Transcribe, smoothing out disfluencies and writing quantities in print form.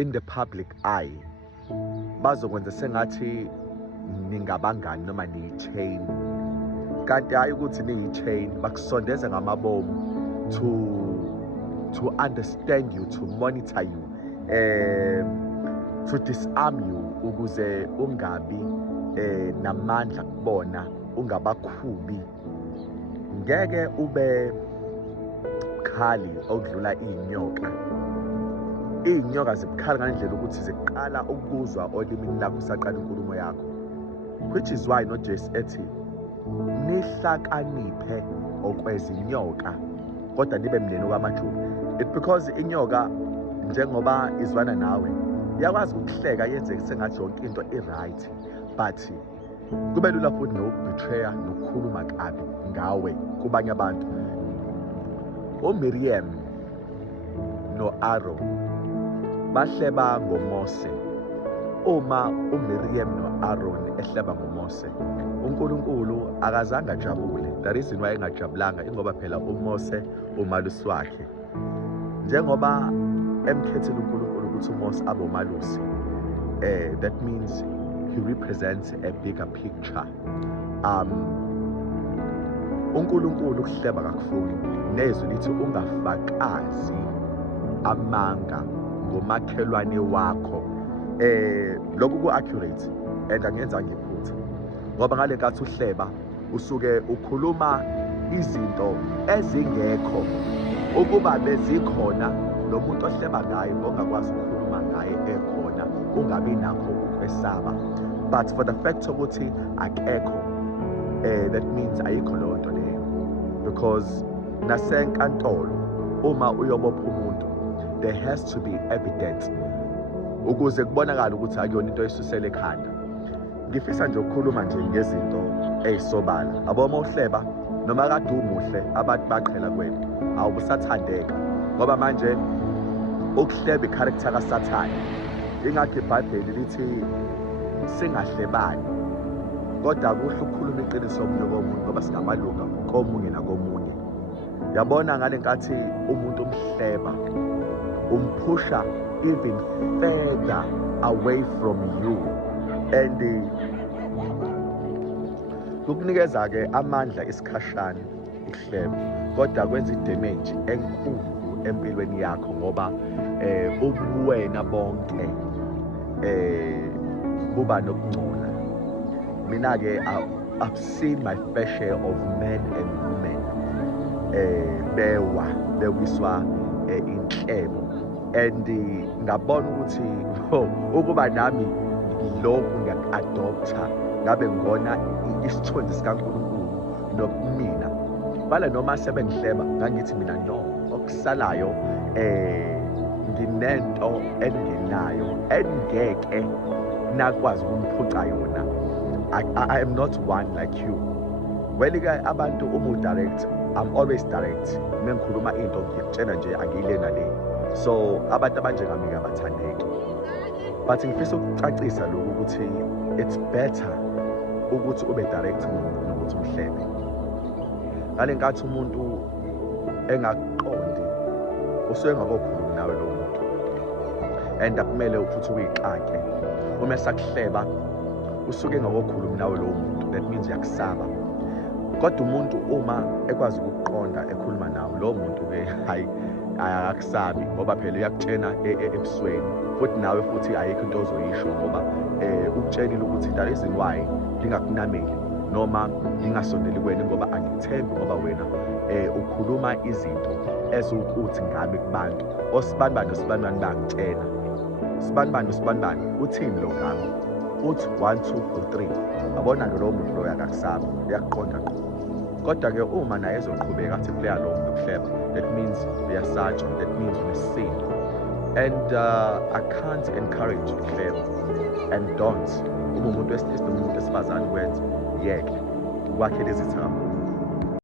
in the public eye bazokwenza sengathi ningabangani noma niyi-chain, kanti hayi ukuthi niyi-chain. Bakusondeza ngamabomu to understand you, to monitor you, to disarm you, ukuze ungabi namandla kubona, ungabakhubi. Ngeke ube bukhali okudlula iy'nyoka. Iy'nyoka zibukhali ngendlela ukuthi ziqala ukuzwa olimini lakho usaqala inkulumo yakho, which is why noJesu ethi nihlakaniphe okwezinyoka kodwa nibe mndeni wamajuba. It's because inyoka njengoba izwana nawe iyakwazi ukuhleka yenze sengathi yonke into i-right, but kube lula futhi nokubetraya nokukhuluma kabi ngawe kubanye abantu. uMiriam no-Aaron bahleba ngoMose. Uma uMiriam no-Aaron ehleba ngoMose, uNkulunkulu akazange ajabule. The reason why engajabulanga ingoba phela uMose umalusi wakhe. Njengoba emkhethile uNkulunkulu ukuthi uMose abe umalusi, that means he represents a bigger picture. uNkulunkulu ukuhleba kakufuni, nezwi lithi ungafakazi amanga ngomakhelwane wakho. Lokhu ku-accurate and angenza ngiphutha, ngoba ngale nkathi uhleba usuke ukhuluma izinto ezingekho. Ukuba bezikhona lo muntu ohleba ngaye ongakwazi ukukhuluma ngaye ekhona, ungabi nakho ukwesaba. But for the fact ukuthi akekho, that means ayikho leyo nto leyo, because nasenkantolo uma uyobopha umuntu there has to be evidence ukuze kubonakala ukuthi akuyona into esusela ekhanda. Ngifisa nje ukukhuluma nje ngezinto ezisobala. Aboma uhleba noma kade umuhle abantu baqhela kwena, awubusathandeka ngoba manje ukuhleba i-character kaSathane. Ingakho iBhayibheli lithi singahlebani, kodwa kuhle ukukhuluma iqiniso omunye komunye ngoba singamalunga komunye nakomunye. Yabona ngale nkathi umuntu umhleba umphusha even further away from you, and kukunikeza ke amandla isikhashana ukuhleba, kodwa kwenza idamage enkulu empilweni yakho ngoba ubuwena bonke buba nokungcola. Mina ke I've seen my fair share of men and women bewiswa inhlebo, and ngabona ukuthi ukuba nami lokhu ngiyak-adoptha ngabe ngibona isithunzi sikaNkulunkulu nokumina bala noma sebengihleba ngangithi mina no, okusalayo nginento engenayo engeke nakwazi ukuniphuca yona. I am not one like you. Well-ke abantu uma udirect, I'm always direct. Mengikhuluma into ngiyakutshela nje angiyile nale. So abantu abanjengami abathandeki. But ngifisa ukucacisa lokhu ukuthi it's better ukuthi ube direct nokuthi umhlebe. Ngale nkathi umuntu engaqondi usuke ngakokhuluma nawe lo muntu, and akumele futhi uyixake. Uma esakuhleba usuke ngakokhuluma nawe lo muntu, that means uyakusaba. Kodwa umuntu uma ekwazi ukuqonda ekhuluma nawe, lo muntu ke hayi akakusabi ngoba phela uyakutshena ebusweni, futhi nawe futhi ayikho into ozoyisho ngoba ukutshenile ukuthi the reason why ngingakunameli noma ngingasondeli kuwena ngoba angikuthembi ngoba wena ukhuluma izinto ezukuthi ngami kubantu osibanibani nosibanibani bangitshela sibanibani nosibanibani uthini lo ngami uthi 1 2 3. Abona ke lo muntu lo yakakusaba uyakuqonda qho. Kodwa ke uma naye ezoqhubeka athi player lo muntu kuhleba, that means uyasatshwa, that means unesin. And I can't encourage ukuhleba, and don't uma umuntu umuntu esifazane wenza yeke wakhe lezi thambo.